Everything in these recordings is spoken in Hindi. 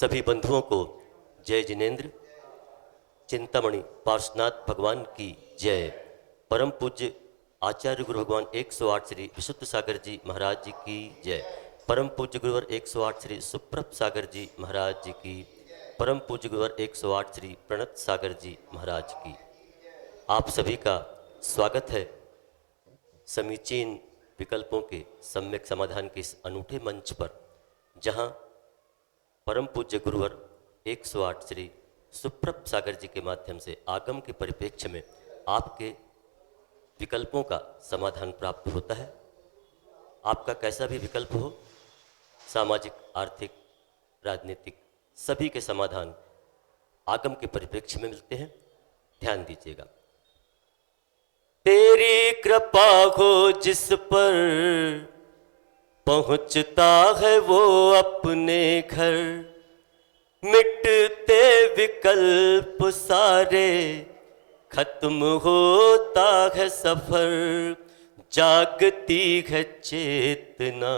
सभी बंधुओं को जय जिनेन्द्र। चिंतामणि पार्श्वनाथ भगवान की जय। परम पूज्य आचार्य गुरु भगवान 108 श्री विशुद्ध सागर जी महाराज जी की जय। परम पूज्य गुरुवर 108 श्री सुप्रभ सागर जी महाराज जी की। परम पूज्य गुरुवर 108 श्री प्रणत सागर जी महाराज की। आप सभी का स्वागत है समीचीन विकल्पों के सम्यक समाधान के इस अनूठे मंच पर, जहां परम पूज्य गुरुवर 108 श्री सुप्रभ सागर जी के माध्यम से आगम के परिप्रेक्ष्य में आपके विकल्पों का समाधान प्राप्त होता है। आपका कैसा भी विकल्प हो, सामाजिक, आर्थिक, राजनीतिक, सभी के समाधान आगम के परिप्रेक्ष्य में मिलते हैं। ध्यान दीजिएगा। तेरी कृपा हो जिस पर, पहुंचता है वो अपने घर। मिटते विकल्प सारे, खत्म होता है सफर। जागती है चेतना,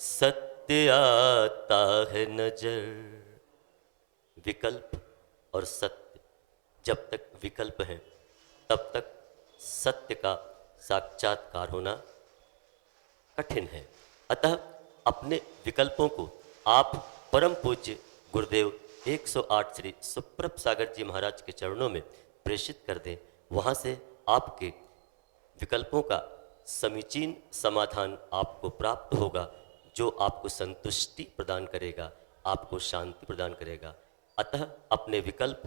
सत्य आता है नजर। विकल्प और सत्य, जब तक विकल्प है तब तक सत्य का साक्षात्कार होना कठिन है। अतः अपने विकल्पों को आप परम पूज्य गुरुदेव 108 श्री सुप्रभ सागर जी महाराज के चरणों में प्रेषित कर दें। वहाँ से आपके विकल्पों का समीचीन समाधान आपको प्राप्त होगा, जो आपको संतुष्टि प्रदान करेगा, आपको शांति प्रदान करेगा। अतः अपने विकल्प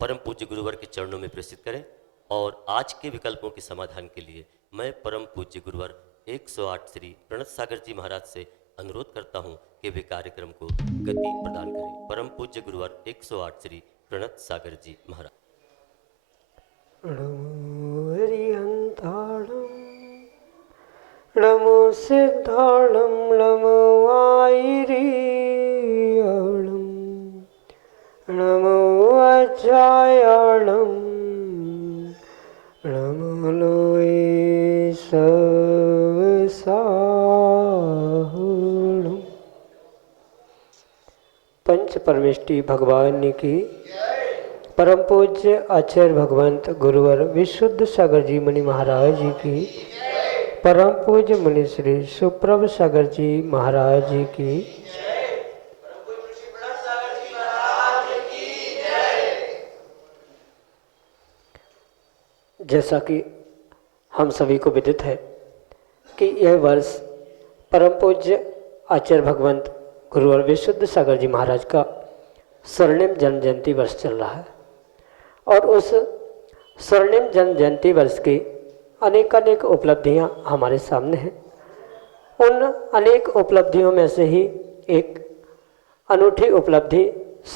परम पूज्य गुरुवर के चरणों में प्रेषित करें। और आज के विकल्पों के समाधान के लिए मैं परम पूज्य गुरुवर 108 श्री प्रणत सागर जी महाराज से अनुरोध करता हूं कि वे कार्यक्रम को गति प्रदान करें। परम पूज्य गुरुवर 108 श्री प्रणत सागर जी महाराज। नमो सिद्धाणं नमो आयिरीयणं नमो अजायणं नमो लोये सवसाहुणं। पंच परमेष्टि भगवान की परम पूज्य आचार्य भगवंत गुरुवर विशुद्ध सागर जी मुनि महाराज जी की, परम पूज्य मुनि श्री सुप्रभ सागर जी महाराज जी की, जैसा कि हम सभी को विदित है कि यह वर्ष परम पूज्य आचार्य भगवंत गुरुवर विशुद्ध सागर जी महाराज का स्वर्णिम जन्म जयंती वर्ष चल रहा है। और उस स्वर्णिम जन्म जयंती वर्ष की अनेक उपलब्धियां हमारे सामने हैं। उन अनेक उपलब्धियों में से ही एक अनूठी उपलब्धि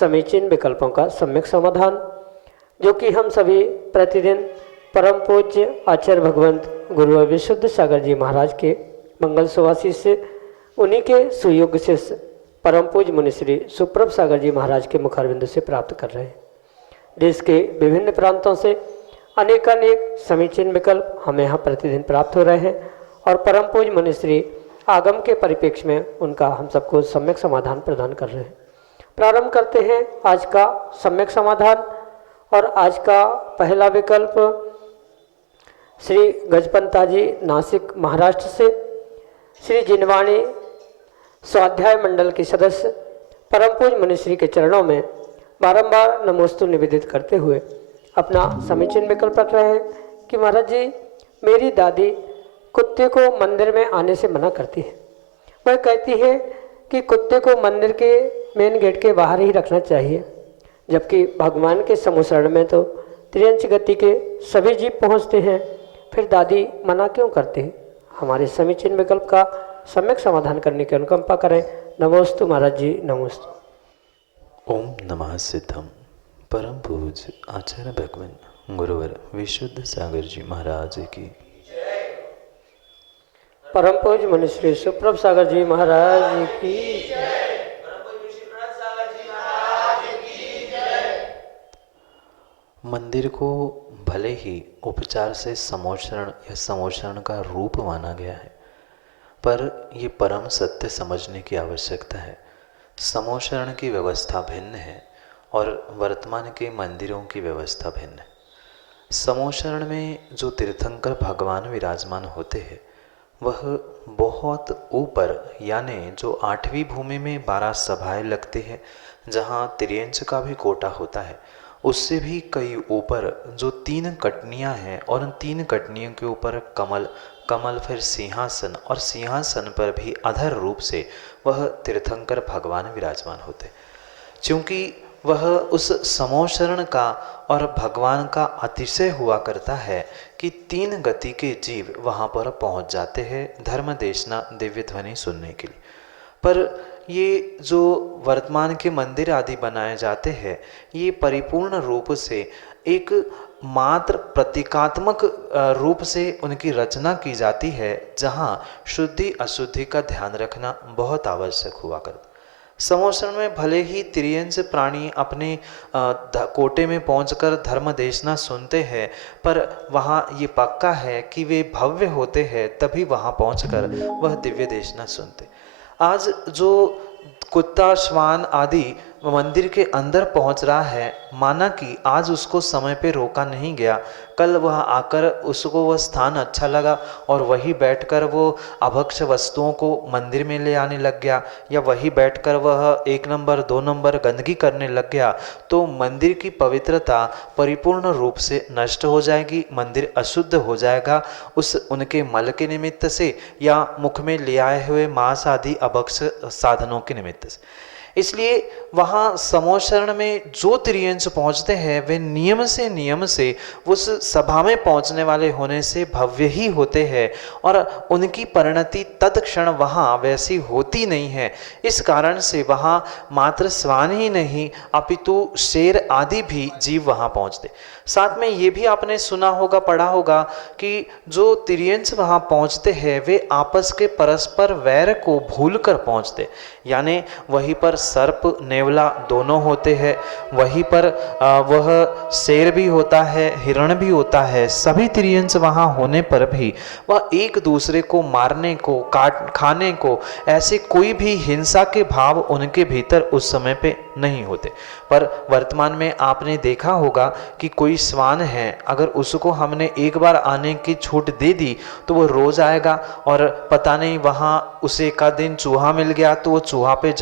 समीचीन विकल्पों का सम्यक समाधान, जो कि हम सभी प्रतिदिन परम पूज्य आचार्य भगवंत गुरुवर विशुद्ध सागर जी महाराज के मंगल सुभाषित से, उन्हीं के सुयोग से परम पूज्य मुनि श्री सुप्रभ सागर जी महाराज के मुखारविंद से प्राप्त कर रहे हैं। देश के विभिन्न प्रांतों से अनेक समीचीन विकल्प हमें यहाँ प्रतिदिन प्राप्त हो रहे हैं और परम पूज्य मुनि श्री आगम के परिप्रेक्ष्य में उनका हम सबको सम्यक समाधान प्रदान कर रहे हैं। प्रारंभ करते हैं आज का सम्यक समाधान। और आज का पहला विकल्प श्री गजपंता जी नासिक महाराष्ट्र से, श्री जिनवाणी स्वाध्याय मंडल के सदस्य परम पूज्य मुनि श्री के चरणों में बारंबार नमोस्तु निवेदित करते हुए अपना समीचीन विकल्प रख रहे हैं कि महाराज जी, मेरी दादी कुत्ते को मंदिर में आने से मना करती है। वह कहती है कि कुत्ते को मंदिर के मेन गेट के बाहर ही रखना चाहिए, जबकि भगवान के समुसरण में तो त्रियंच गति के सभी जीव पहुँचते हैं, फिर दादी मना क्यों करती है? हमारे समीचीन विकल्प का सम्यक समाधान करने की अनुकंपा करें। नमोस्तु महाराज जी, नमोस्तु। ओम नमः सिद्धम। परम पूज्य आचार्य भगवान गुरुवर विशुद्ध सागर जी महाराज की, परम पूज्य मुनि श्री सुप्रभ सागर जी महाराज जी की, मंदिर को भले ही उपचार से समोचरण या समोचरण का रूप माना गया है, पर ये परम सत्य समझने की आवश्यकता है समोशरण की व्यवस्था भिन्न है और वर्तमान के मंदिरों की व्यवस्था भिन्न है। समोशरण में जो तीर्थंकर भगवान विराजमान होते हैं वह बहुत ऊपर, यानी जो 8वीं भूमि में 12 सभाएं लगती है, जहाँ तिर्यंच का भी कोटा होता है, उससे भी कई ऊपर जो 3 कटनियाँ हैं और उन 3 कटनियों के ऊपर कमल, कमल फिर सिंहासन और सिंहासन पर भी अधर रूप से वह तीर्थंकर भगवान विराजमान होते। क्योंकि वह उस समोशरण का और भगवान का अतिशय हुआ करता है कि 3 गति के जीव वहाँ पर पहुँच जाते हैं धर्म देशना दिव्य ध्वनि सुनने के लिए। पर ये जो वर्तमान के मंदिर आदि बनाए जाते हैं, ये परिपूर्ण रूप से एक मात्र प्रतीकात्मक रूप से उनकी रचना की जाती है, जहाँ शुद्धि अशुद्धि का ध्यान रखना बहुत आवश्यक हुआ करता। समोशरण में भले ही तिर्यंच प्राणी अपने कोटे में पहुंचकर धर्म देशना सुनते हैं, पर वहाँ ये पक्का है कि वे भव्य होते हैं, तभी वहाँ पहुंचकर वह दिव्य देशना सुनते। आज जो कुत्ता श्वान आदि मंदिर के अंदर पहुंच रहा है, माना कि आज उसको समय पे रोका नहीं गया, कल वह आकर उसको वह स्थान अच्छा लगा और वही बैठकर वो अभक्ष वस्तुओं को मंदिर में ले आने लग गया, या वही बैठकर वह 1 नंबर 2 नंबर गंदगी करने लग गया, तो मंदिर की पवित्रता परिपूर्ण रूप से नष्ट हो जाएगी, मंदिर अशुद्ध हो जाएगा उस उनके मल के निमित्त से या मुख में ले आए हुए मांस आदि अभक्ष साधनों के निमित्त से। इसलिए वहाँ समोशरण में जो तिर्यंच पहुँचते हैं वे नियम से उस सभा में पहुँचने वाले होने से भव्य ही होते हैं, और उनकी परिणति तत्क्षण वहाँ वैसी होती नहीं है। इस कारण से वहाँ मात्र श्वान ही नहीं अपितु शेर आदि भी जीव वहाँ पहुँचते। साथ में ये भी आपने सुना होगा, पढ़ा होगा कि जो तिर्यंच वहाँ पहुँचते हैं वे आपस के परस्पर वैर को भूल कर पहुँचते, यानी वहीं पर सर्प नेवला दोनों होते हैं, वहीं पर वह शेर भी होता है, हिरण भी होता है। सभी तिर्यंच वहाँ होने पर भी वह एक दूसरे को मारने को, काट खाने को, ऐसे कोई भी हिंसा के भाव उनके भीतर उस समय पे नहीं होते। पर वर्तमान में आपने देखा होगा कि कोई श्वान है, अगर उसको हमने एक बार आने की छूट दे दी तो वो रोज आएगा, और पता नहीं वहाँ उसे एक दिन चूहा मिल गया तो वो चूहा पे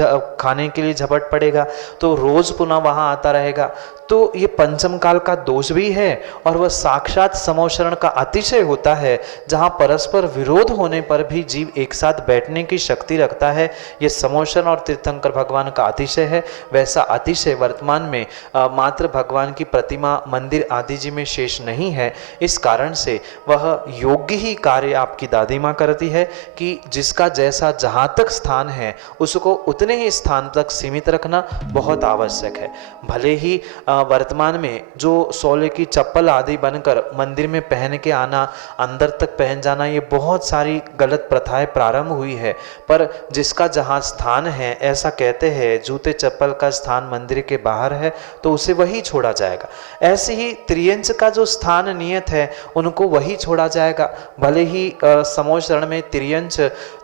खाने के लिए झपट पड़ेगा, तो रोज पुनः वहाँ आता रहेगा। तो ये पंचम काल का दोष भी है और वह साक्षात समोशरण का अतिशय होता है, जहाँ परस्पर विरोध होने पर भी जीव एक साथ बैठने की शक्ति रखता है। ये समोशरण और तीर्थंकर भगवान का अतिशय है। वैसा अतिशय वर्तमान में मात्र भगवान की प्रतिमा मंदिर आदि जी में शेष नहीं है। इस कारण से वह योग्य ही कार्य आपकी दादी माँ करती है कि जिसका जैसा जहाँ तक स्थान है उसको उतने ही स्थान तक सीमित रखना बहुत आवश्यक है। भले ही वर्तमान में जो सोले की चप्पल आदि बनकर मंदिर में पहन के आना, अंदर तक पहन जाना, ये बहुत सारी गलत प्रथाएं प्रारंभ हुई है, पर जिसका जहाँ स्थान है, ऐसा कहते हैं जूते चप्पल का स्थान मंदिर के बाहर है तो उसे वही छोड़ा जाएगा। ऐसे ही त्रियंच का जो स्थान नियत है उनको वही छोड़ा जाएगा। भले ही समोशरण में त्रियंच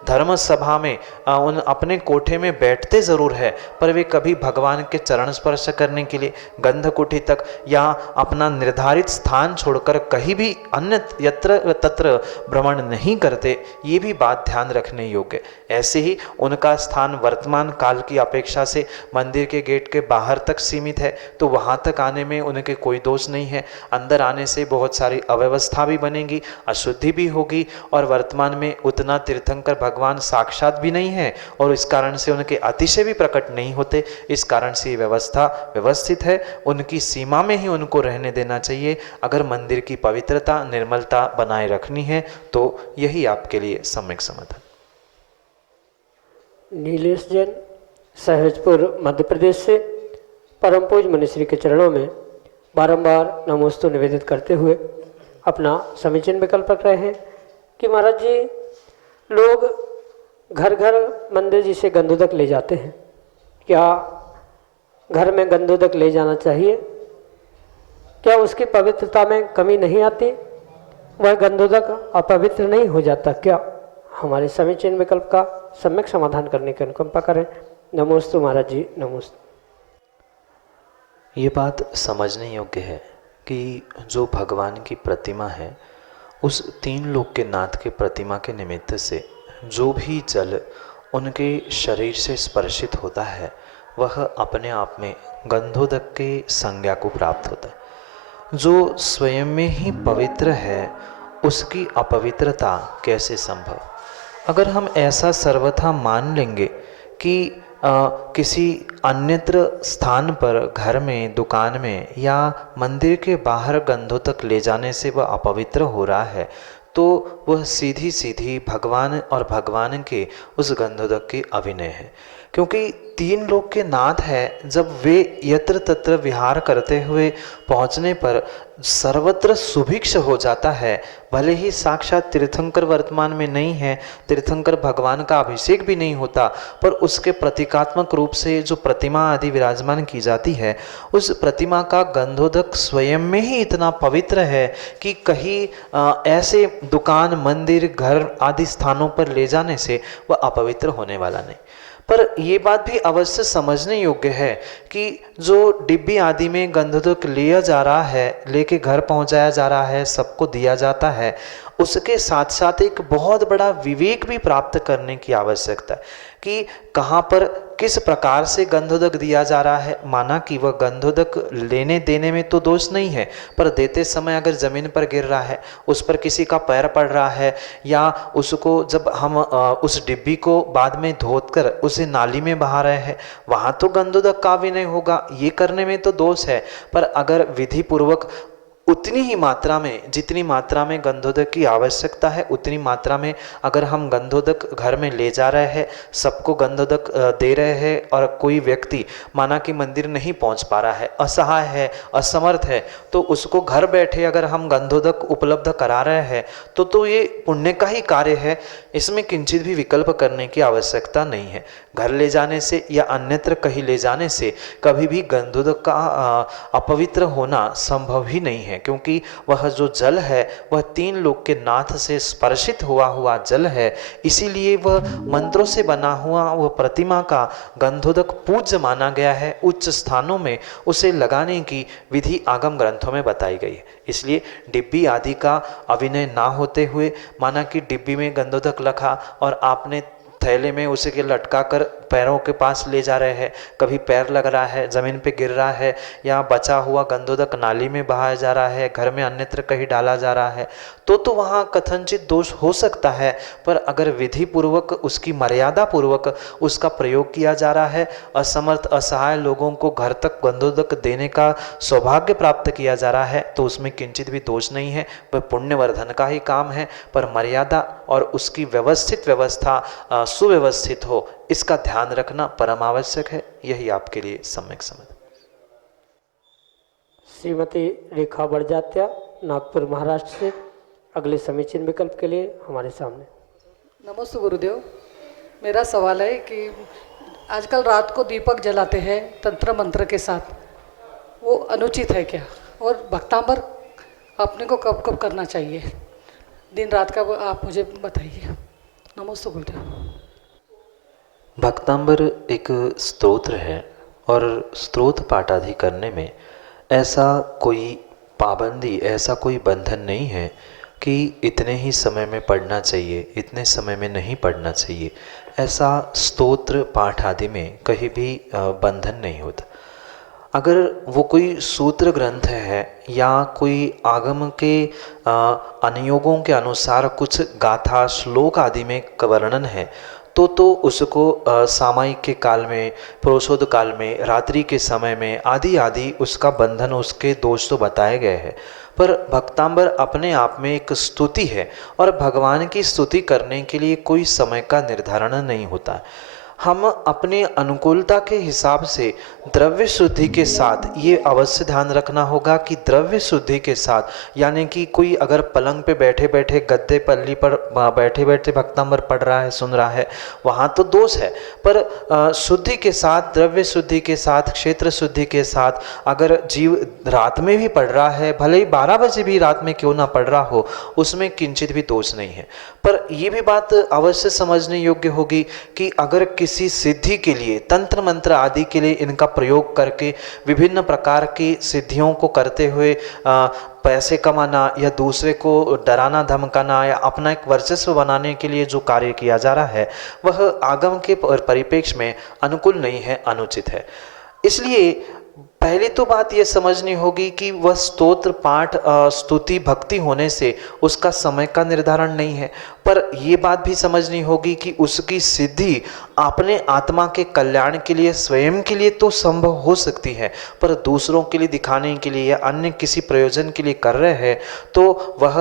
धर्म सभा में उन अपने कोठे में बैठते जरूर है, पर वे कभी भगवान के चरण स्पर्श करने के लिए गंधकुटी तक या अपना निर्धारित स्थान छोड़कर कहीं भी अन्य यत्र तत्र भ्रमण नहीं करते। ये भी बात ध्यान रखने योग्य। ऐसे ही उनका स्थान वर्तमान काल की अपेक्षा से मंदिर के गेट के बाहर तक सीमित है, तो वहाँ तक आने में उनके कोई दोष नहीं है। अंदर आने से बहुत सारी अव्यवस्था भी बनेगी, अशुद्धि भी होगी, और वर्तमान में उतना तीर्थंकर भगवान साक्षात भी नहीं है और इस कारण से उनके अतिशय भी प्रकट नहीं होते। इस कारण से व्यवस्था व्यवस्थित है, उनकी सीमा में ही उनको रहने देना चाहिए। अगर मंदिर की पवित्रता निर्मलता बनाए रखनी है तो यही आपके लिए सम्यक समाधान। नीलेश जैन सहजपुर मध्य प्रदेश से परम पूज्य मनीश्री के चरणों में बारंबार नमोस्तु निवेदित करते हुए अपना समीचीन विकल्प रख रहे हैं कि महाराज जी, लोग घर घर मंदिर जी से गंधोदक ले जाते हैं, क्या घर में गंधोदक ले जाना चाहिए? क्या उसकी पवित्रता में कमी नहीं आती? वह गंधोदक अपवित्र नहीं हो जाता क्या? हमारे समीचीन विकल्प का सम्यक समाधान करने की अनुकंपा करें। नमोस्तु महाराज जी, नमोस्तु। ये बात समझने योग्य है कि जो भगवान की प्रतिमा है, उस तीन लोक के नाथ के प्रतिमा के निमित्त से जो भी जल उनके शरीर से स्पर्शित होता है वह अपने आप में गंधोदक के संज्ञा को प्राप्त होता है। जो स्वयं में ही पवित्र है उसकी अपवित्रता कैसे संभव? अगर हम ऐसा सर्वथा मान लेंगे कि किसी अन्यत्र स्थान पर, घर में, दुकान में या मंदिर के बाहर गंधोदक ले जाने से वह अपवित्र हो रहा है, तो वह सीधी सीधी भगवान और भगवान के उस गंधोदक की अभिनय है। क्योंकि तीन लोक के नाथ है, जब वे यत्र तत्र विहार करते हुए पहुँचने पर सर्वत्र सुभिक्ष हो जाता है। भले ही साक्षात तीर्थंकर वर्तमान में नहीं है, तीर्थंकर भगवान का अभिषेक भी नहीं होता, पर उसके प्रतीकात्मक रूप से जो प्रतिमा आदि विराजमान की जाती है, उस प्रतिमा का गंधोदक स्वयं में ही इतना पवित्र है कि कहीं ऐसे दुकान, मंदिर, घर आदि स्थानों पर ले जाने से वह अपवित्र होने वाला नहीं। पर ये बात भी अवश्य समझने योग्य है कि जो डिब्बी आदि में गंधोदक लिया जा रहा है, लेके घर पहुंचाया जा रहा है, सबको दिया जाता है, उसके साथ साथ एक बहुत बड़ा विवेक भी प्राप्त करने की आवश्यकता है कि कहाँ पर किस प्रकार से गंधोदक दिया जा रहा है। माना कि वह गंधोदक लेने देने में तो दोष नहीं है, पर देते समय अगर जमीन पर गिर रहा है, उस पर किसी का पैर पड़ रहा है, या उसको जब हम उस डिब्बी को बाद में धोकर उसे नाली में बहा रहे हैं, वहाँ तो गंधोदक का भी नहीं होगा, ये करने में तो दोष है। पर अगर विधि पूर्वक उतनी ही मात्रा में, जितनी मात्रा में गंधोदक की आवश्यकता है, उतनी मात्रा में अगर हम गंधोदक घर में ले जा रहे हैं, सबको गंधोदक दे रहे हैं, और कोई व्यक्ति माना कि मंदिर नहीं पहुंच पा रहा है, असहाय है, असमर्थ है, तो उसको घर बैठे अगर हम गंधोदक उपलब्ध करा रहे हैं तो ये पुण्य का ही कार्य है। इसमें किंचित भी विकल्प करने की आवश्यकता नहीं है। घर ले जाने से या अन्यत्र कहीं ले जाने से कभी भी गंधोदक का अपवित्र होना संभव ही नहीं है, क्योंकि वह जो जल है वह तीन लोक के नाथ से स्पर्शित हुआ जल है। इसीलिए वह मंत्रों से बना हुआ वह प्रतिमा का गंधोदक पूज्य माना गया है। उच्च स्थानों में उसे लगाने की विधि आगम ग्रंथों में बताई गई है। इसलिए डिब्बी आदि का अभिनय ना होते हुए, माना कि डिब्बी में गंधोदक रखा और आपने थैले में उसे के लटका कर पैरों के पास ले जा रहे हैं, कभी पैर लग रहा है, जमीन पे गिर रहा है, या बचा हुआ गंधोदक नाली में बहाया जा रहा है, घर में अन्यत्र कहीं डाला जा रहा है, तो वहाँ कथनचित दोष हो सकता है। पर अगर विधि पूर्वक, उसकी मर्यादा पूर्वक उसका प्रयोग किया जा रहा है, असमर्थ असहाय लोगों को घर तक गंधोदक देने का सौभाग्य प्राप्त किया जा रहा है, तो उसमें किंचित भी दोष नहीं है। वह पुण्यवर्धन का ही काम है, पर मर्यादा और उसकी व्यवस्थित व्यवस्था सुव्यवस्थित हो, इसका ध्यान रखना परम आवश्यक है। यही आपके लिए सम्यक समझ। श्रीमती रेखा बड़जात्या, नागपुर महाराष्ट्र से अगले समीचीन विकल्प के लिए हमारे सामने। नमस्ते गुरुदेव। मेरा सवाल है कि आजकल रात को दीपक जलाते हैं तंत्र मंत्र के साथ, वो अनुचित है क्या? और भक्तांबर अपने को कब कब करना चाहिए? दिन रात का वो आप मुझे बताइए। नमस्ते गुरुदेव। भक्तांबर एक स्तोत्र है, और स्तोत्र पाठ आदि करने में ऐसा कोई पाबंदी, ऐसा कोई बंधन नहीं है कि इतने ही समय में पढ़ना चाहिए, इतने समय में नहीं पढ़ना चाहिए। ऐसा स्तोत्र पाठ आदि में कहीं भी बंधन नहीं होता। अगर वो कोई सूत्र ग्रंथ है या कोई आगम के अनुयोगों के अनुसार कुछ गाथा श्लोक आदि में वर्णन है, तो उसको सामायिक के काल में, प्रोषोद काल में, रात्रि के समय में आदि आदि उसका बंधन, उसके दोष तो बताए गए हैं। पर भक्तांबर अपने आप में एक स्तुति है, और भगवान की स्तुति करने के लिए कोई समय का निर्धारण नहीं होता। हम अपने अनुकूलता के हिसाब से द्रव्य शुद्धि के साथ, ये अवश्य ध्यान रखना होगा कि द्रव्य शुद्धि के साथ, यानी कि कोई अगर पलंग पे बैठे बैठे, गद्दे पल्ली पर बैठे बैठे भक्तांबर पढ़ रहा है, सुन रहा है, वहाँ तो दोष है। पर शुद्धि के साथ, द्रव्य शुद्धि के साथ, क्षेत्र शुद्धि के साथ अगर जीव रात में भी पढ़ रहा है, भले ही 12 बजे भी रात में क्यों ना पढ़ रहा हो, उसमें किंचित भी दोष नहीं है। पर यह भी बात अवश्य समझने योग्य होगी कि अगर किसी किसी सिद्धि के लिए, तंत्र मंत्र आदि के लिए इनका प्रयोग करके विभिन्न प्रकार की सिद्धियों को करते हुए पैसे कमाना या दूसरे को डराना धमकाना या अपना एक वर्चस्व बनाने के लिए जो कार्य किया जा रहा है वह आगम के परिप्रेक्ष्य में अनुकूल नहीं है, अनुचित है। इसलिए पहली तो बात यह समझनी होगी कि वह स्तोत्र पाठ स्तुति भक्ति होने से उसका समय का निर्धारण नहीं है, पर यह बात भी समझनी होगी कि उसकी सिद्धि अपने आत्मा के कल्याण के लिए स्वयं के लिए तो संभव हो सकती है, पर दूसरों के लिए दिखाने के लिए या अन्य किसी प्रयोजन के लिए कर रहे हैं तो वह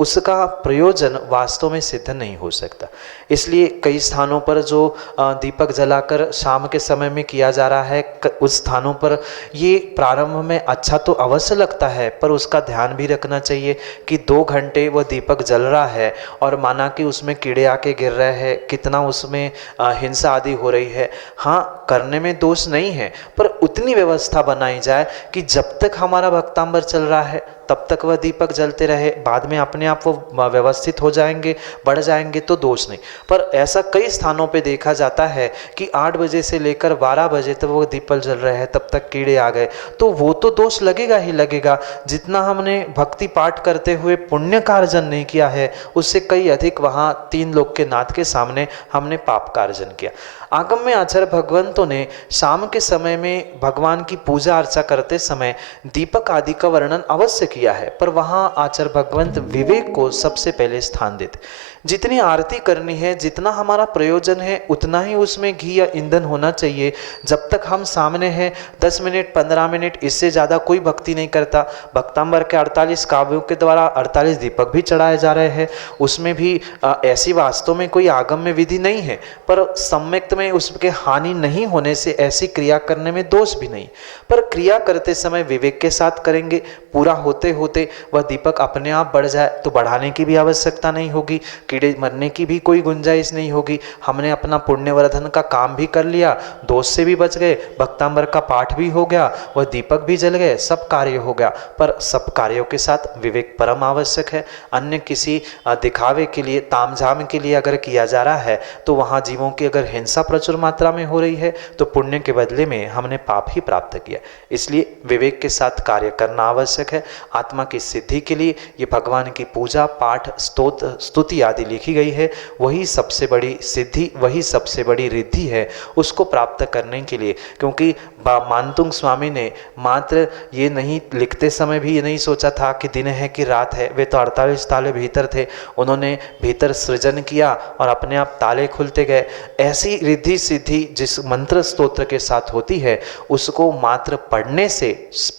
उसका प्रयोजन वास्तव में सिद्ध नहीं हो सकता। इसलिए कई स्थानों पर जो दीपक जलाकर शाम के समय में किया जा रहा है, उस स्थानों पर ये प्रारंभ में अच्छा तो अवश्य लगता है, पर उसका ध्यान भी रखना चाहिए कि 2 घंटे वह दीपक जल रहा है और माना कि उसमें कीड़े आके गिर रहे हैं, कितना उसमें हिंसा आदि हो रही है। हाँ, करने में दोष नहीं है, पर उतनी व्यवस्था बनाई जाए कि जब तक हमारा भक्तांबर चल रहा है तब तक वह दीपक जलते रहे, बाद में अपने आप वो व्यवस्थित हो जाएंगे, बढ़ जाएंगे तो दोष नहीं। पर ऐसा कई स्थानों पे देखा जाता है कि 8 बजे से लेकर 12 बजे तक वो दीपक जल रहे हैं, तब तक कीड़े आ गए, तो वो तो दोष लगेगा ही लगेगा। जितना हमने भक्ति पाठ करते हुए पुण्य का अर्जन नहीं किया है, उससे कई अधिक वहाँ 3 लोक के नाथ के सामने हमने पाप का अर्जन किया। आगम में आचार्य भगवंतों ने शाम के समय में भगवान की पूजा अर्चा करते समय दीपक आदि का वर्णन अवश्य किया है, पर वहाँ आचार्य भगवंत विवेक को सबसे पहले स्थान देते। जितनी आरती करनी है, जितना हमारा प्रयोजन है, उतना ही उसमें घी या ईंधन होना चाहिए। जब तक हम सामने हैं 10 मिनट 15 मिनट, इससे ज़्यादा कोई भक्ति नहीं करता। भक्तांबर के 48 काव्यों के द्वारा 48 दीपक भी चढ़ाए जा रहे हैं, उसमें भी ऐसी वास्तव में कोई आगम में विधि नहीं है, पर सम्यक्त में उसके हानि नहीं होने से ऐसी क्रिया करने में दोष भी नहीं। पर क्रिया करते समय विवेक के साथ करेंगे। पूरा होते होते वह दीपक अपने आप बढ़ जाए तो बढ़ाने की भी आवश्यकता नहीं होगी, कीड़े मरने की भी कोई गुंजाइश नहीं होगी। हमने अपना पुण्यवर्धन का काम भी कर लिया, दोष से भी बच गए, भक्तांबर का पाठ भी हो गया, वह दीपक भी जल गए, सब कार्य हो गया। पर सब कार्यों के साथ विवेक परम आवश्यक है। अन्य किसी दिखावे के लिए, तामझाम के लिए अगर किया जा रहा है तो वहाँ जीवों की अगर हिंसा प्रचुर मात्रा में हो रही है तो पुण्य के बदले में हमने पाप ही प्राप्त किया। इसलिए विवेक के साथ कार्य करना आवश्यक है। आत्मा की सिद्धि के लिए ये भगवान की पूजा पाठ स्तोत्र स्तुति आदि लिखी गई है, वही सबसे बड़ी सिद्धि, वही सबसे बड़ी रिद्धि है उसको प्राप्त करने के लिए। क्योंकि मानतुंग स्वामी ने मात्र ये नहीं लिखते समय भी ये नहीं सोचा था कि दिन है कि रात है, वे तो 48 ताले भीतर थे, उन्होंने भीतर सृजन किया और अपने आप ताले खुलते गए। ऐसी रिद्धि सिद्धि जिस मंत्र स्तोत्र के साथ होती है उसको मात्र पढ़ने से,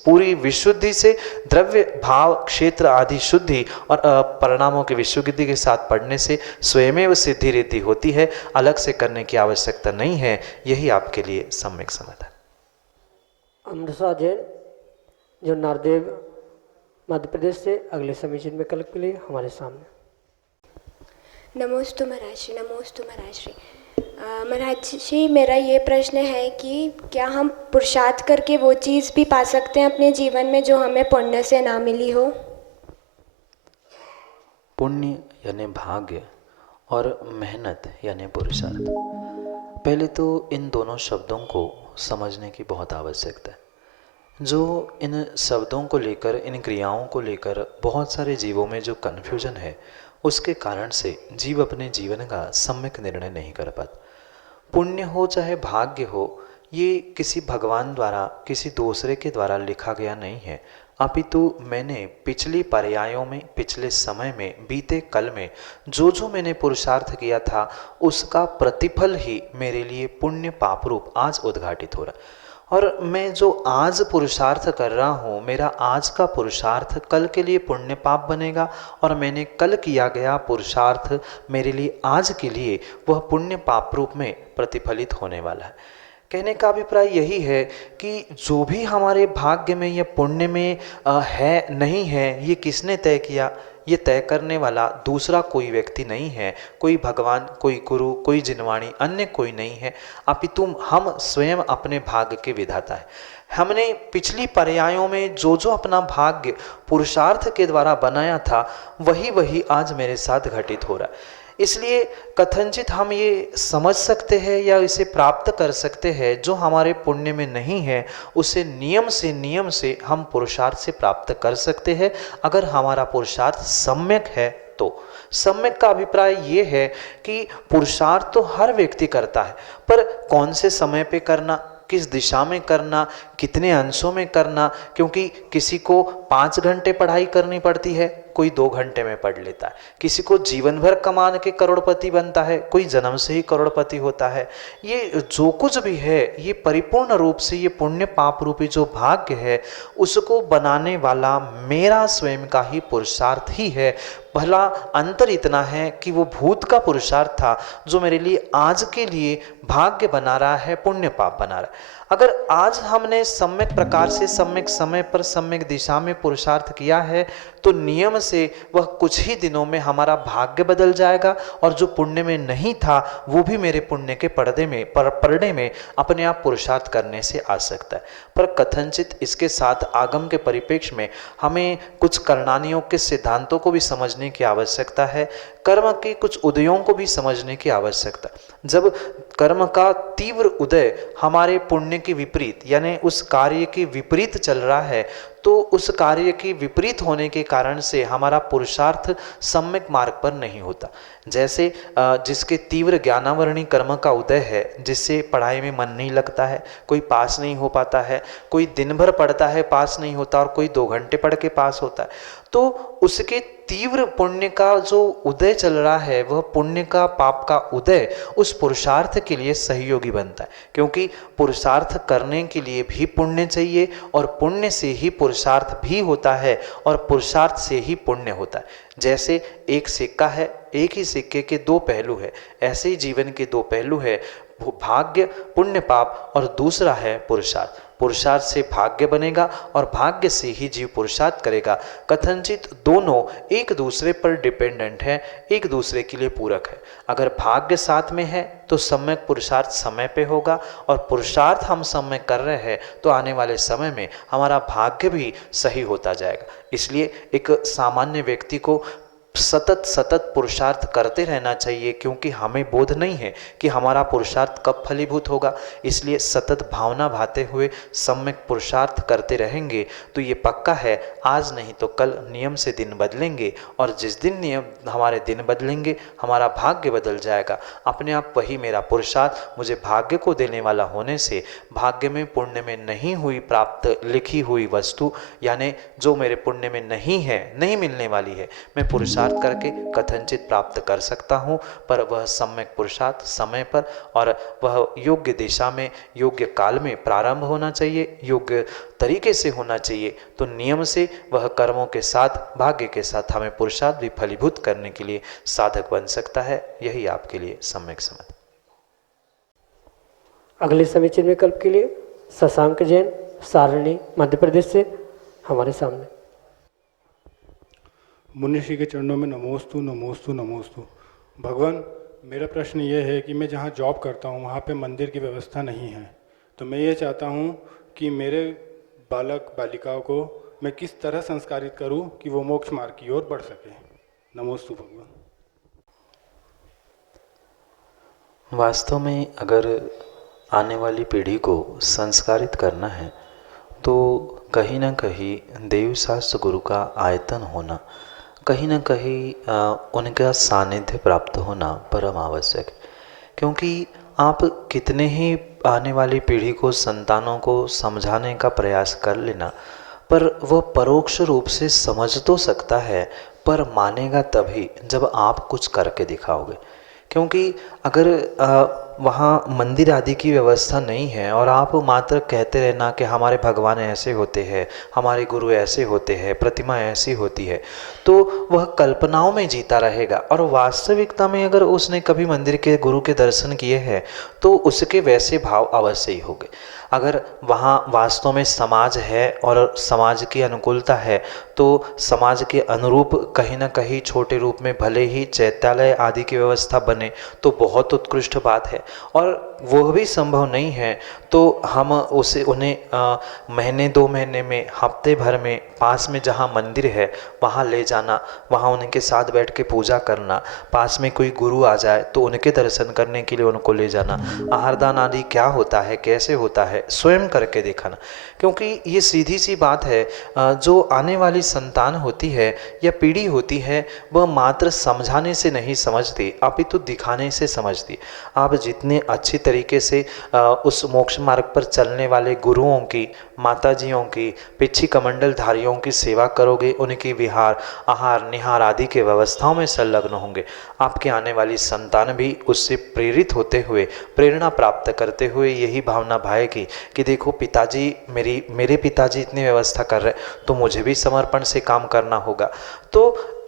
पूरी विशुद्धि से, द्रव्य भाव क्षेत्र आदि शुद्धि और परिणामों की विशुद्धि के साथ पढ़ने से स्वयमेव सिद्धि रिद्धि होती है, अलग से करने की आवश्यकता नहीं है। यही आपके लिए सम्यक समाधान। अमृतसर जैन जो नारदेव मध्य प्रदेश से अगले समीचीन में कल के लिए हमारे सामने। नमोस्तु महाराज श्री, नमोस्तु महाराज श्री। महाराज जी, मेरा ये प्रश्न है कि क्या हम पुरुषार्थ करके वो चीज़ भी पा सकते हैं अपने जीवन में जो हमें पुण्य से ना मिली हो? पुण्य यानी भाग्य और मेहनत यानी पुरुषार्थ, पहले तो इन दोनों शब्दों को समझने की बहुत आवश्यकता है। जो इन शब्दों को लेकर, इन क्रियाओं को लेकर बहुत सारे जीवों में जो कन्फ्यूजन है, उसके कारण से जीव अपने जीवन का सम्यक निर्णय नहीं कर पाता। पुण्य हो चाहे भाग्य हो, ये किसी भगवान द्वारा, किसी दूसरे के द्वारा लिखा गया नहीं है, अपितु मैंने पिछली पर्यायों में, पिछले समय में, बीते कल में जो मैंने पुरुषार्थ किया था उसका प्रतिफल ही मेरे लिए पुण्य पाप रूप आज उद्घाटित हो रहा है। और मैं जो आज पुरुषार्थ कर रहा हूँ, मेरा आज का पुरुषार्थ कल के लिए पुण्य पाप बनेगा, और मैंने कल किया गया पुरुषार्थ मेरे लिए आज के लिए वह पुण्य पाप रूप में प्रतिफलित होने वाला है। कहने का अभिप्राय यही है कि जो भी हमारे भाग्य में या पुण्य में है नहीं है, ये किसने तय किया? ये तय करने वाला दूसरा कोई व्यक्ति नहीं है, कोई भगवान, कोई गुरु, कोई जिनवाणी, अन्य कोई नहीं है, अपितु हम स्वयं अपने भाग्य के विधाता है। हमने पिछली पर्यायों में जो अपना भाग्य पुरुषार्थ के द्वारा बनाया था, वही आज मेरे साथ घटित हो रहा है। इसलिए कथनचित हम ये समझ सकते हैं या इसे प्राप्त कर सकते हैं, जो हमारे पुण्य में नहीं है उसे नियम से हम पुरुषार्थ से प्राप्त कर सकते हैं, अगर हमारा पुरुषार्थ सम्यक है तो। सम्यक का अभिप्राय ये है कि पुरुषार्थ तो हर व्यक्ति करता है, पर कौन से समय पे करना, किस दिशा में करना, कितने अंशों में करना, क्योंकि किसी को 5 घंटे पढ़ाई करनी पड़ती है, कोई 2 घंटे में पढ़ लेता है। किसी को जीवन भर कमान के करोड़पति बनता है, कोई जन्म से ही करोड़पति होता है। ये जो कुछ भी है ये परिपूर्ण रूप से ये पुण्य पाप रूपी जो भाग्य है उसको बनाने वाला मेरा स्वयं का ही पुरुषार्थ ही है। भला अंतर इतना है कि वो भूत का पुरुषार्थ था जो मेरे लिए आज के लिए भाग्य बना रहा है, पुण्य पाप बना रहा है। अगर आज हमने सम्यक प्रकार से सम्यक समय पर सम्यक दिशा में पुरुषार्थ किया है तो नियम से वह कुछ ही दिनों में हमारा भाग्य बदल जाएगा, और जो पुण्य में नहीं था वो भी मेरे पुण्य के पढ़ने में अपने आप पुरुषार्थ करने से आ सकता है। पर कथनचित इसके साथ आगम के परिप्रेक्ष्य में हमें कुछ करणानियों के सिद्धांतों को भी समझने की आवश्यकता है, कर्म के कुछ उदयों को भी समझने की आवश्यकता। जब कर्म का तीव्र उदय हमारे पुण्य के विपरीत यानी उस कार्य के विपरीत चल रहा है तो उस कार्य के विपरीत होने के कारण से हमारा पुरुषार्थ सम्यक मार्ग पर नहीं होता। जैसे जिसके तीव्र ज्ञानावरणी कर्म का उदय है, जिससे पढ़ाई में मन नहीं लगता है, कोई पास नहीं हो पाता है, कोई दिन भर पढ़ता है पास नहीं होता और कोई 2 घंटे पढ़ के पास होता है, तो उसके तीव्र पुण्य का जो उदय चल रहा है वह पुण्य का पाप का उदय उस पुरुषार्थ के लिए सहयोगी बनता है, क्योंकि पुरुषार्थ करने के लिए भी पुण्य चाहिए और पुण्य से ही पुरुषार्थ भी होता है और पुरुषार्थ से ही पुण्य होता है। जैसे एक सिक्का है, एक ही सिक्के के 2 पहलू है, ऐसे ही जीवन के 2 पहलू है, भाग्य पुण्य पाप और दूसरा है पुरुषार्थ। पुरुषार्थ से भाग्य बनेगा और भाग्य से ही जीव पुरुषार्थ करेगा। कथनचित दोनों एक दूसरे पर डिपेंडेंट है, एक दूसरे के लिए पूरक है। अगर भाग्य साथ में है तो सम्यक पुरुषार्थ समय पे होगा, और पुरुषार्थ हम सम्यक कर रहे हैं तो आने वाले समय में हमारा भाग्य भी सही होता जाएगा। इसलिए एक सामान्य व्यक्ति को सतत पुरुषार्थ करते रहना चाहिए, क्योंकि हमें बोध नहीं है कि हमारा पुरुषार्थ कब फलीभूत होगा। इसलिए सतत भावना भाते हुए सम्यक पुरुषार्थ करते रहेंगे तो ये पक्का है आज नहीं तो कल नियम से दिन बदलेंगे, और जिस दिन नियम हमारे दिन बदलेंगे हमारा भाग्य बदल जाएगा। अपने आप वही मेरा पुरुषार्थ मुझे भाग्य को देने वाला होने से भाग्य में पुण्य में नहीं हुई प्राप्त लिखी हुई वस्तु यानी जो मेरे पुण्य में नहीं है, नहीं मिलने वाली है, मैं पुरुषार्थ करके कथनचित प्राप्त कर सकता हूँ। पर वह सम्यक पुरुषार्थ समय पर और वह योग्य दिशा में योग्य काल में प्रारंभ होना चाहिए, योग्य तरीके से होना चाहिए। तो नियम से वह कर्मों के साथ भाग्य के साथ हमें पुरुषार्थ भी फलीभूत करने के लिए साधक बन सकता है। यही आपके लिए सम्यक समझ। अगले समीचीन विकल्प के लिए शशांक जैन सारणी मध्य प्रदेश से हमारे सामने। मुनिश्री के चरणों में नमोस्तु नमोस्तु नमोस्तु। भगवान, मेरा प्रश्न ये है कि मैं जहाँ जॉब करता हूँ वहाँ पे मंदिर की व्यवस्था नहीं है, तो मैं ये चाहता हूँ कि मेरे बालक बालिकाओं को मैं किस तरह संस्कारित करूँ कि वो मोक्ष मार्ग की ओर बढ़ सके। नमोस्तु भगवान। वास्तव में अगर आने वाली पीढ़ी को संस्कारित करना है तो कहीं ना कहीं देव शास्त्र गुरु का आयतन होना, कहीं ना कहीं उनका सानिध्य प्राप्त होना परम आवश्यक है। क्योंकि आप कितने ही आने वाली पीढ़ी को संतानों को समझाने का प्रयास कर लेना, पर वह परोक्ष रूप से समझ तो सकता है पर मानेगा तभी जब आप कुछ करके दिखाओगे। क्योंकि अगर वहाँ मंदिर आदि की व्यवस्था नहीं है और आप मात्र कहते रहना कि हमारे भगवान ऐसे होते हैं, हमारे गुरु ऐसे होते हैं, प्रतिमा ऐसी होती है, तो वह कल्पनाओं में जीता रहेगा। और वास्तविकता में अगर उसने कभी मंदिर के गुरु के दर्शन किए हैं तो उसके वैसे भाव अवश्य ही होंगे। अगर वहाँ वास्तव में समाज है और समाज की अनुकूलता है तो समाज के अनुरूप कहीं ना कहीं छोटे रूप में भले ही चैत्यालय आदि की व्यवस्था बने तो बहुत उत्कृष्ट बात है। और वह भी संभव नहीं है तो हम उन्हें महीने 2 महीने में, हफ्ते भर में पास में जहाँ मंदिर है वहाँ ले जाना, वहाँ उनके साथ बैठ के पूजा करना, पास में कोई गुरु आ जाए तो उनके दर्शन करने के लिए उनको ले जाना, आहारदान आदि क्या होता है, कैसे होता है, स्वयं करके दिखाना। क्योंकि ये सीधी सी बात है, जो आने वाली संतान होती है या पीढ़ी होती है वह मात्र समझाने से नहीं समझती, अपितु दिखाने से समझती। आप जितने अच्छी तरीके से उस मोक्ष मार्ग पर चलने वाले गुरुओं की, माताजियों की, पिछी कमंडलधारियों की सेवा करोगे, उनकी विहार, आहार, निहार आदि के व्यवस्थाओं में संलग्न होंगे, आपके आने वाली संतान भी उससे प्रेरित होते हुए, प्रेरणा प्राप्त करते हुए यही भावना भाएगी कि देखो पिताजी, मेरे पिताजी इतनी व्यवस्था कर रहे, तो मुझे भी समर्पण से काम करना होगा। तो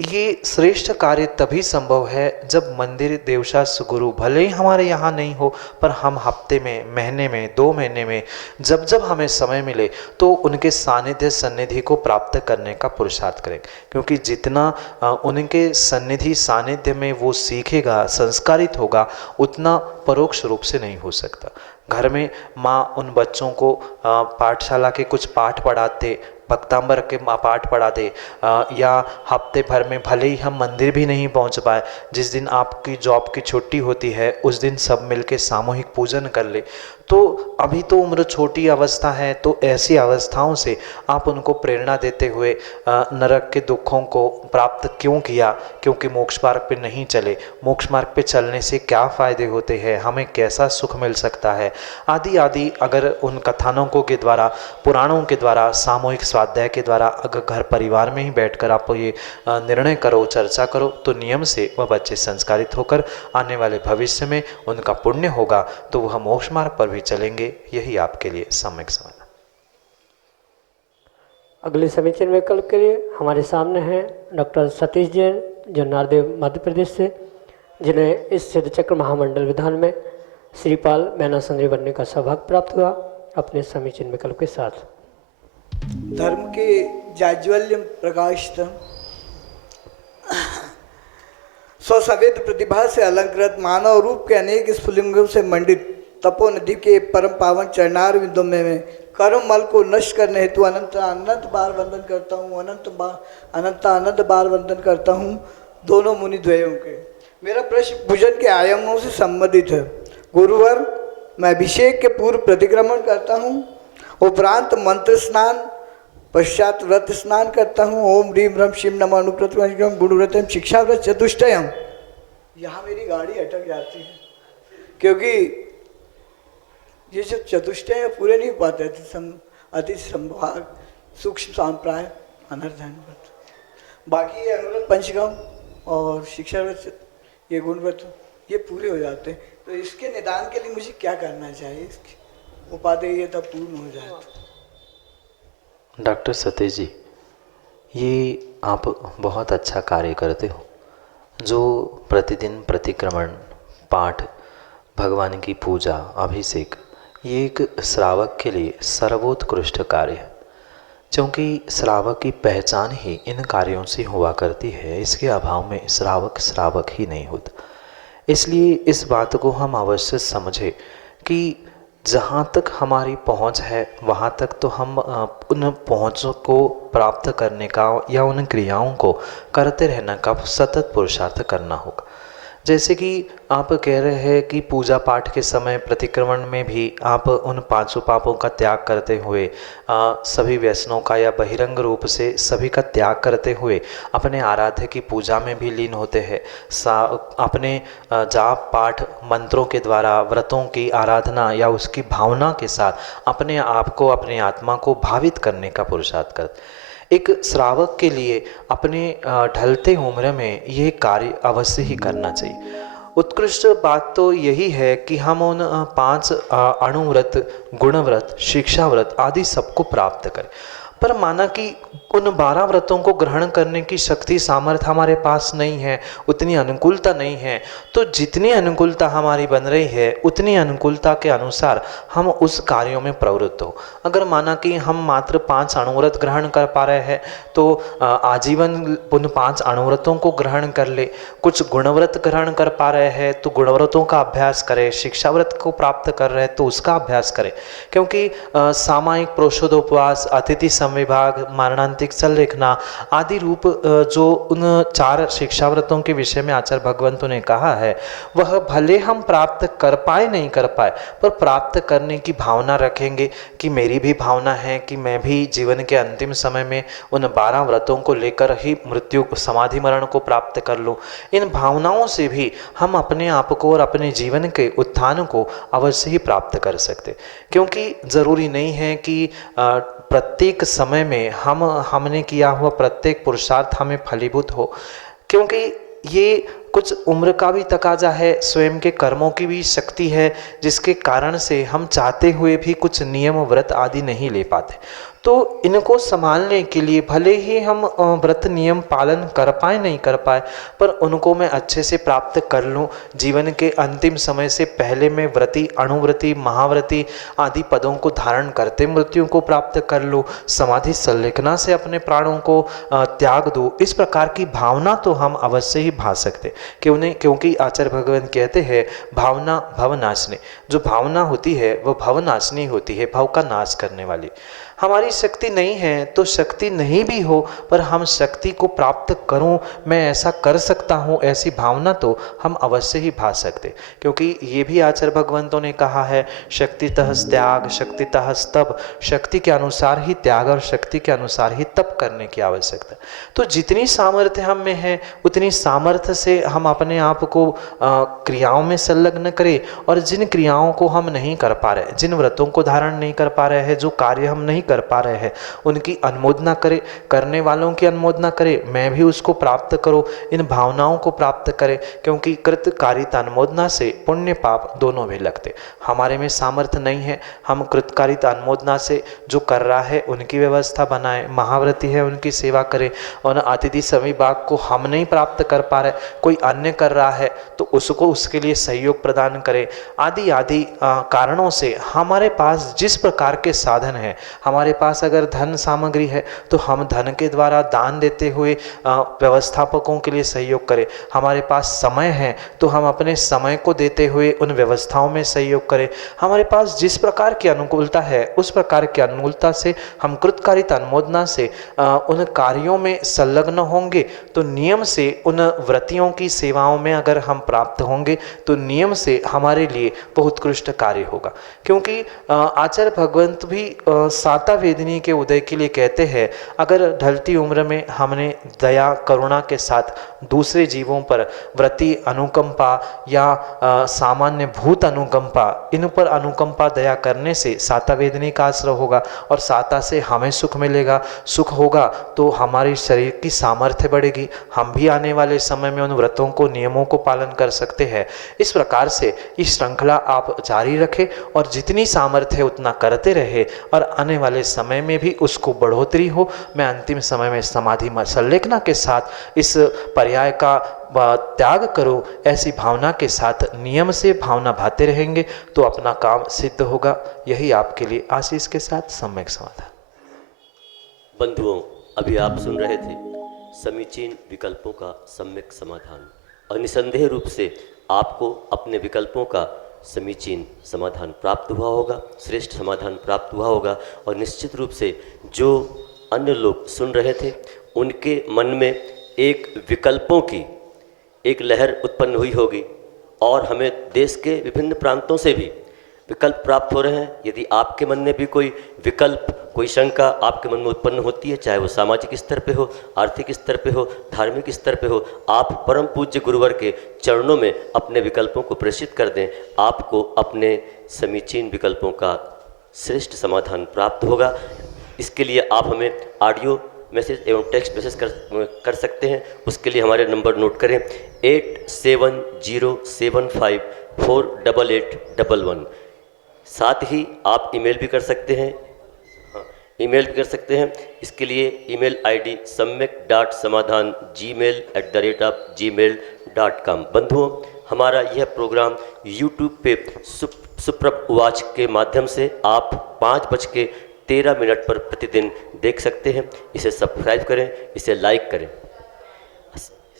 ये श्रेष्ठ कार्य तभी संभव है जब मंदिर, देवशास्त्र, गुरु भले ही हमारे यहाँ नहीं हो, पर हम हफ्ते में, महीने में, 2 महीने में जब जब हमें समय मिले तो उनके सानिध्य सन्निधि को प्राप्त करने का पुरुषार्थ करें। क्योंकि जितना उनके सन्निधि सानिध्य में वो सीखेगा, संस्कारित होगा, उतना परोक्ष रूप से नहीं हो सकता। घर में माँ उन बच्चों को पाठशाला के कुछ पाठ पढ़ाते, भक्तांबर के पाठ पढ़ाते, या हफ्ते भर में भले ही हम मंदिर भी नहीं पहुंच पाए, जिस दिन आपकी जॉब की छुट्टी होती है उस दिन सब मिलके सामूहिक पूजन कर ले। तो अभी तो उम्र छोटी अवस्था है, तो ऐसी अवस्थाओं से आप उनको प्रेरणा देते हुए नरक के दुखों को प्राप्त क्यों किया, क्योंकि मोक्ष मार्ग पे नहीं चले, मोक्ष मार्ग पे चलने से क्या फ़ायदे होते हैं, हमें कैसा सुख मिल सकता है, आदि आदि अगर उन कथानकों के द्वारा, पुराणों के द्वारा, सामूहिक स्वाध्याय के द्वारा अगर घर परिवार में ही बैठकर आप ये निर्णय करो, चर्चा करो, तो नियम से वह बच्चे संस्कारित होकर आने वाले भविष्य में उनका पुण्य होगा, तो वह मोक्ष मार्ग पर भी चलेंगे। यही आपके लिए सम्यक समझना। अगले समीचीन विकल्प के लिए हमारे सामने हैं डॉक्टर सतीश जैन, जो नारदेव मध्य प्रदेश से, जिन्हें इस सिद्ध चक्र महामंडल विधान में श्रीपाल मैना संजय बनने का सौभाग्य प्राप्त हुआ अपने समीचीन विकल्प के साथ। धर्म के जाज्वल्यम प्रकाशितम स्वसवेद प्रतिभा से अलंकृत मानव रूप के अनेक स्फुलिंगों से मंडित तपो नदी के परम पावन चरणार विंदों में कर्म मल को नष्ट करने हेतु अनंत अनंत बार वंदन करता हूँ, अनंत बार वंदन करता हूँ दोनों मुनि द्वयों के। मेरा प्रश्न पूजन के आयामों से संबंधित है। गुरुवर, मैं अभिषेक के पूर्व प्रतिक्रमण करता हूँ, उपरांत मंत्र स्नान, पश्चात व्रत स्नान करता हूँ। ओम ह्रीम ह्रम शिव नमः अनुप्रतम गुरुव्रतम शिक्षा व्रत चतुष्टयम। यहाँ मेरी गाड़ी अटक जाती है क्योंकि ये जो चतुष्टय पूरे नहीं पाते, अति संभाग, सूक्ष्म सांप्राय, अनर्धन व्रत, बाकी ये अनुव्रत, पंचगम और शिक्षा व्रत, ये गुण व्रत, ये पूरे हो जाते हैं। तो इसके निदान के लिए मुझे क्या करना चाहिए, इसकी उपादेय तब पूर्ण हो जाए तो। डॉक्टर सतीश जी, ये आप बहुत अच्छा कार्य करते हो, जो प्रतिदिन प्रतिक्रमण, पाठ, भगवान की पूजा, अभिषेक, ये एक श्रावक के लिए सर्वोत्कृष्ट कार्य है। क्योंकि श्रावक की पहचान ही इन कार्यों से हुआ करती है, इसके अभाव में श्रावक ही नहीं होता। इसलिए इस बात को हम अवश्य समझें कि जहाँ तक हमारी पहुँच है वहाँ तक तो हम उन पहुँच को प्राप्त करने का या उन क्रियाओं को करते रहने का सतत पुरुषार्थ करना होगा। जैसे कि आप कह रहे हैं कि पूजा पाठ के समय प्रतिक्रमण में भी आप उन 5 पापों का त्याग करते हुए, सभी व्यसनों का या बहिरंग रूप से सभी का त्याग करते हुए अपने आराध्य की पूजा में भी लीन होते हैं। अपने जाप पाठ मंत्रों के द्वारा व्रतों की आराधना या उसकी भावना के साथ अपने आप को, अपनी आत्मा को भावित करने का पुरुषार्थ करते। एक श्रावक के लिए अपने ढलते उम्र में ये कार्य अवश्य ही करना चाहिए। उत्कृष्ट बात तो यही है कि हम उन 5 अणुव्रत, गुणव्रत, शिक्षा व्रत आदि सबको प्राप्त करें। पर माना कि उन 12 व्रतों को ग्रहण करने की शक्ति सामर्थ्य हमारे पास नहीं है, उतनी अनुकूलता नहीं है, तो जितनी अनुकूलता हमारी बन रही है उतनी अनुकूलता के अनुसार हम उस कार्यों में प्रवृत्त हो। अगर माना कि हम मात्र 5 अणुव्रत ग्रहण कर पा रहे हैं तो आजीवन उन 5 अणुव्रतों को ग्रहण कर ले। कुछ गुणव्रत ग्रहण कर पा रहे हैं तो गुणव्रतों का अभ्यास करें, शिक्षाव्रत को प्राप्त कर रहे हैं तो उसका अभ्यास करें, क्योंकि सामायिक प्रोषोदोपवास, अतिथि संविभाग, मारणांतिक संलेखना आदि रूप जो उन 4 शिक्षाव्रतों के विषय में आचार्य भगवंतों ने कहा है, वह भले हम प्राप्त कर पाए नहीं कर पाए, पर प्राप्त करने की भावना रखेंगे कि मेरी भी भावना है कि मैं भी जीवन के अंतिम समय में उन 12 व्रतों को लेकर ही मृत्यु समाधि मरण को प्राप्त कर लूँ। इन भावनाओं से भी हम अपने आप को और अपने जीवन के उत्थान को अवश्य ही प्राप्त कर सकते, क्योंकि ज़रूरी नहीं है कि प्रत्येक समय में हमने किया हुआ प्रत्येक पुरुषार्थ हमें फलीभूत हो, क्योंकि ये कुछ उम्र का भी तकाजा है, स्वयं के कर्मों की भी शक्ति है, जिसके कारण से हम चाहते हुए भी कुछ नियम व्रत आदि नहीं ले पाते। तो इनको संभालने के लिए भले ही हम व्रत नियम पालन कर पाए नहीं कर पाए, पर उनको मैं अच्छे से प्राप्त कर लूँ। जीवन के अंतिम समय से पहले मैं व्रती, अणुव्रती, महाव्रती आदि पदों को धारण करते मृत्यु को प्राप्त कर लूँ। समाधि संलेखना से अपने प्राणों को त्याग दूँ। इस प्रकार की भावना तो हम अवश्य ही भा सकते, क्योंकि आचार्य भगवंत कहते हैं भावना भवनाशनी। जो भावना होती है वह भवनाशनी होती है, भव का नाश करने वाली। हमारी शक्ति नहीं है तो शक्ति नहीं भी हो, पर हम शक्ति को प्राप्त करूं, मैं ऐसा कर सकता हूं, ऐसी भावना तो हम अवश्य ही भा सकते, क्योंकि ये भी आचार्य भगवंतों ने कहा है शक्तितः त्याग, शक्तितः तप। शक्ति के अनुसार ही त्याग और शक्ति के अनुसार ही तप करने की आवश्यकता। तो जितनी सामर्थ्य हम में है उतनी सामर्थ्य से हम अपने आप को क्रियाओं में संलग्न करें, और जिन क्रियाओं को हम नहीं कर पा रहे, जिन व्रतों को धारण नहीं कर पा रहे हैं, जो कार्य हम नहीं कर पा रहे हैं, उनकी अनुमोदना करें, करने वालों की अनुमोदना करें, मैं भी उसको प्राप्त करूं, इन भावनाओं को प्राप्त करें, क्योंकि कृतकारिता अनुमोदना से पुण्य पाप दोनों भी लगते। हमारे में सामर्थ्य नहीं है, हम कृतकारिता अनुमोदना से जो कर रहा है उनकी व्यवस्था बनाएं, महाव्रती है उनकी सेवा करें, और अतिथि संविभाग को हम नहीं प्राप्त कर पा रहे, कोई अन्य कर रहा है तो उसको उसके लिए सहयोग प्रदान करें। आदि आदि कारणों से हमारे पास जिस प्रकार के साधन है, हमारे पास अगर धन सामग्री है तो हम धन के द्वारा दान देते हुए व्यवस्थापकों के लिए सहयोग करें। हमारे पास समय है तो हम अपने समय को देते हुए उन व्यवस्थाओं में सहयोग करें। हमारे पास जिस प्रकार की अनुकूलता है उस प्रकार की अनुकूलता से हम कृतकारिता अनुमोदना से उन कार्यों में संलग्न होंगे, तो नियम से उन व्रतियों की सेवाओं में अगर हम प्राप्त होंगे तो नियम से हमारे लिए बहुत उत्कृष्ट कार्य होगा। क्योंकि आचार्य भगवंत भी साता वेदिनी के उदय के लिए कहते हैं, अगर ढलती उम्र में हमने दया करुणा के साथ दूसरे जीवों पर व्रति अनुकंपा या सामान्य भूत अनुकंपा, इन पर अनुकंपा दया करने से साता वेदिनी का आश्रय होगा, और साता से हमें सुख मिलेगा। सुख होगा तो हमारे शरीर की सामर्थ्य बढ़ेगी, हम भी आने वाले समय में उन व्रतों को, नियमों को पालन कर सकते हैं। इस प्रकार से ये श्रृंखला आप जारी रखें और जितनी सामर्थ्य है उतना करते रहे, और आने वाले समय में भी उसको बढ़ोतरी हो। मैं अंतिम समय में समाधि संलेखना के साथ इस पर्याय का त्याग करो, ऐसी भावना के साथ नियम से भावना भाते रहेंगे तो अपना काम सिद्ध होगा। यही आपके लिए आशीष के साथ सम्यक समाधान। बंधुओं, अभी आप सुन रहे थे समीचीन विकल्पों का सम्यक समाधान, और निसंदेह रूप से आपको अपने विकल्पों का समीचीन समाधान प्राप्त हुआ होगा, श्रेष्ठ समाधान प्राप्त हुआ होगा, और निश्चित रूप से जो अन्य लोग सुन रहे थे उनके मन में एक विकल्पों की एक लहर उत्पन्न हुई होगी, और हमें देश के विभिन्न प्रांतों से भी विकल्प प्राप्त हो रहे हैं। यदि आपके मन में भी कोई विकल्प, कोई शंका आपके मन में उत्पन्न होती है, चाहे वो सामाजिक स्तर पे हो, आर्थिक स्तर पे हो, धार्मिक स्तर पे हो, आप परम पूज्य गुरुवर के चरणों में अपने विकल्पों को प्रेषित कर दें। आपको अपने समीचीन विकल्पों का श्रेष्ठ समाधान प्राप्त होगा। इसके लिए आप हमें ऑडियो मैसेज एवं टेक्स्ट मैसेज कर सकते हैं। उसके लिए हमारे नंबर नोट करें 8707548811। साथ ही आप ईमेल भी कर सकते हैं। हाँ, ईमेल भी कर सकते हैं। इसके लिए ईमेल आईडी samyak.samadhan@gmail.com। बंधुओं, हमारा यह प्रोग्राम यूट्यूब पे सुप्रभ वाच के माध्यम से आप 5:13 पर प्रतिदिन देख सकते हैं। इसे सब्सक्राइब करें, इसे लाइक करें।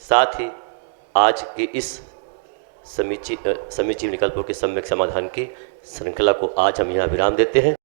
साथ ही आज के इस समीचीन विकल्पों के सम्यक समाधान की श्रृंखला को आज हम यहाँ विराम देते हैं।